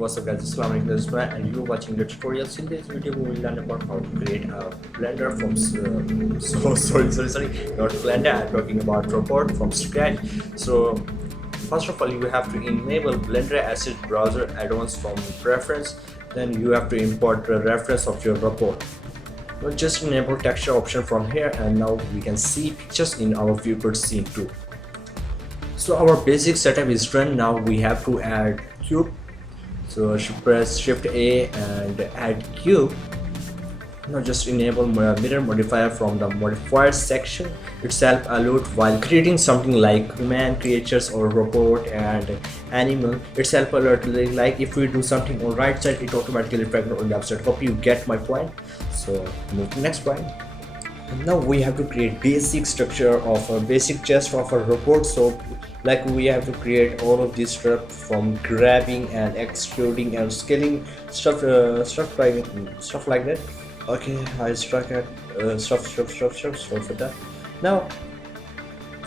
what's up guys, Assalam Alaikum, this is Usman and you're watching the tutorials. In this video we will learn about how to create a blender from sorry, not blender, I'm talking about robot from scratch. So first of all, you have to enable Blender Asset Browser add-ons from preference. Then you have to import the reference of your robot. Now just enable texture option from here, and now we can see pictures in our viewport scene too. So our basic setup is done. Now we have to add cube. So press Shift A and add cube. Now just enable mirror modifier from the modifier section. Itself allowed while creating something like human creatures or robot and animal. Itself allowed, like if we do something on right side, it automatically reflects on the left side. Hope you get my point. So move to next point. And now we have to create basic structure of a basic chest of a robot. So like we have to create all of this stuff from grabbing and extruding and scaling stuff like that. Okay, I struck at stuff for that. Now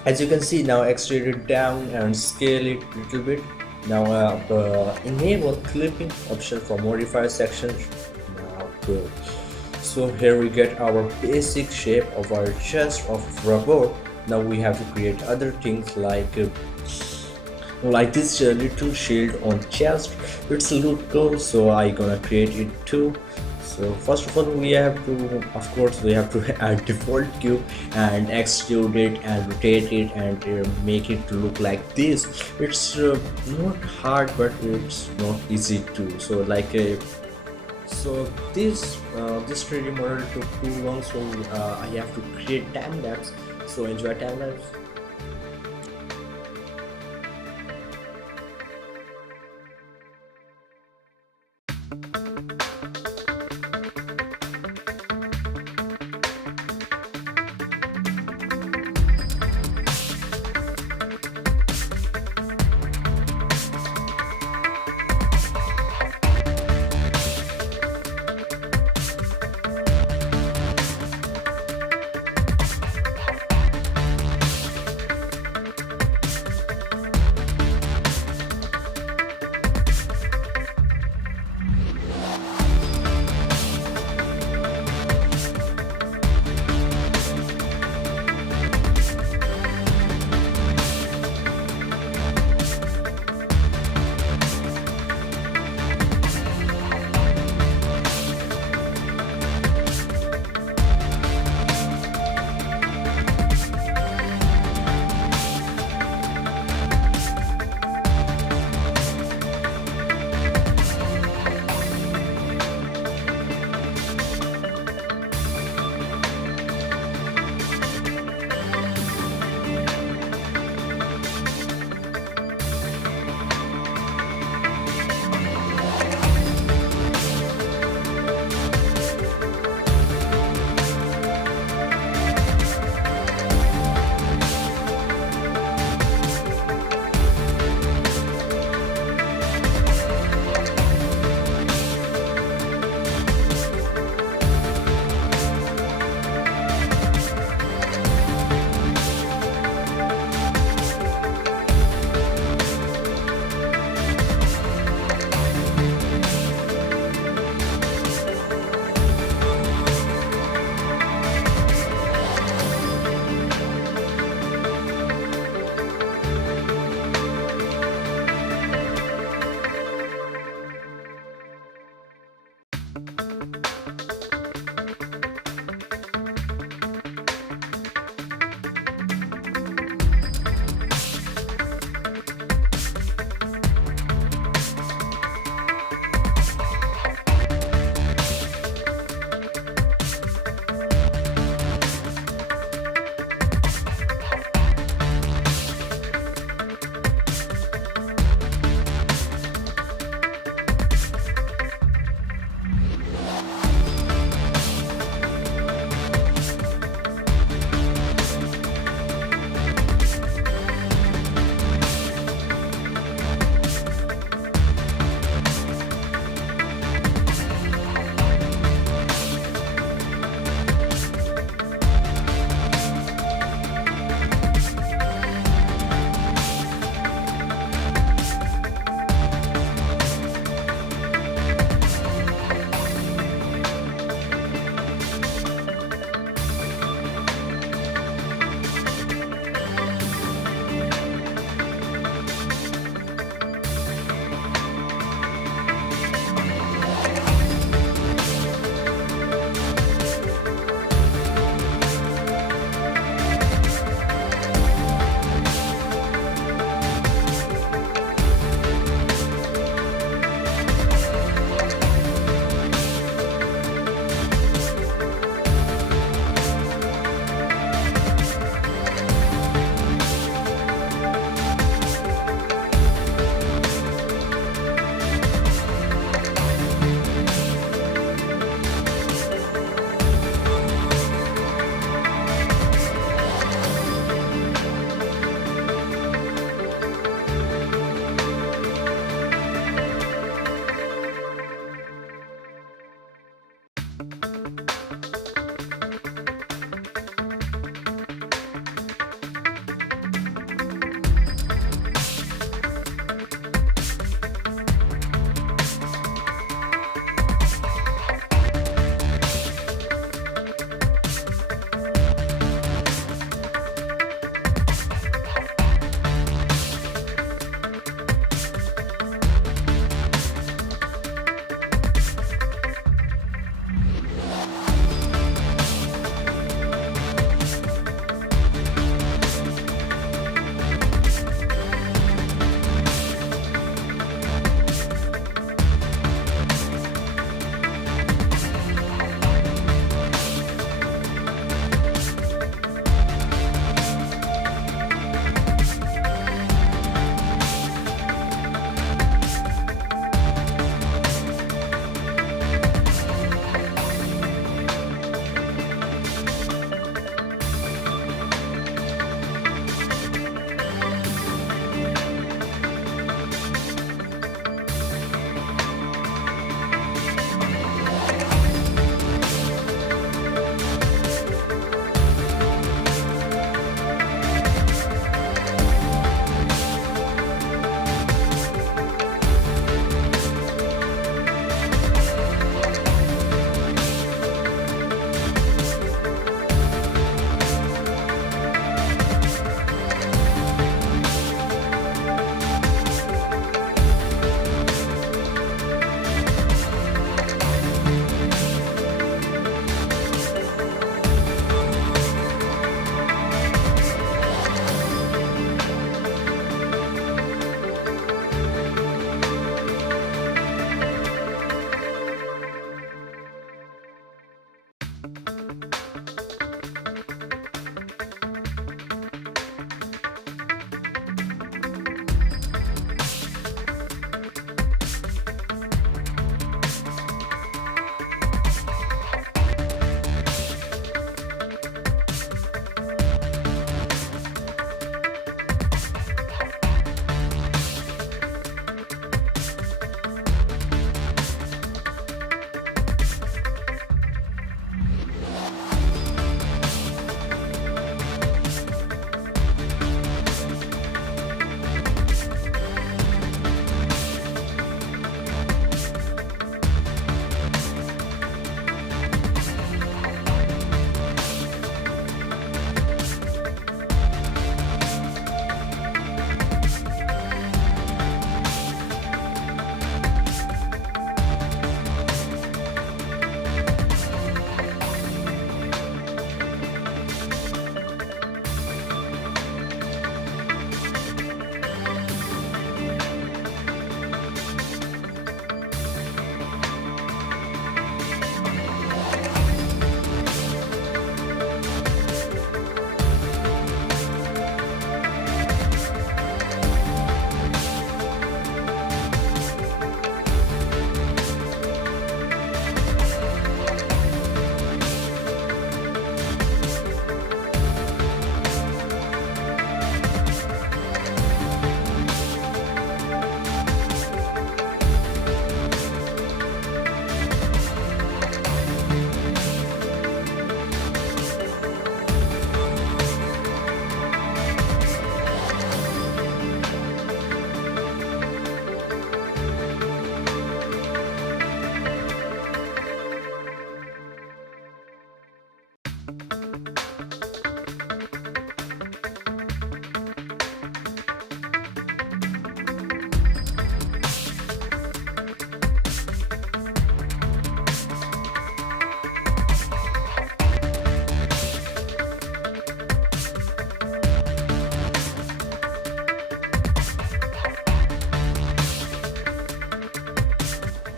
as you can see, now extrude it down and scale it a little bit. Now enable clipping option from modifier section. Now good. So here we get our basic shape of our chest of robot. Now we have to create other things like this little shield on chest. It's look cool, so I gonna create it too. So first of all, we have to add default cube and extrude it and rotate it and make it look like this. It's not hard, but it's not easy too. So so this 3D model took too long, so I have to create time lapse. So enjoy time lapse.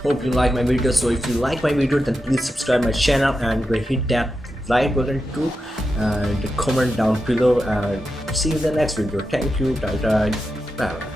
Hope you like my video. So if you like my video, then please subscribe my channel and hit that like button too, and comment down below, and see you in the next video. Thank you. Bye bye.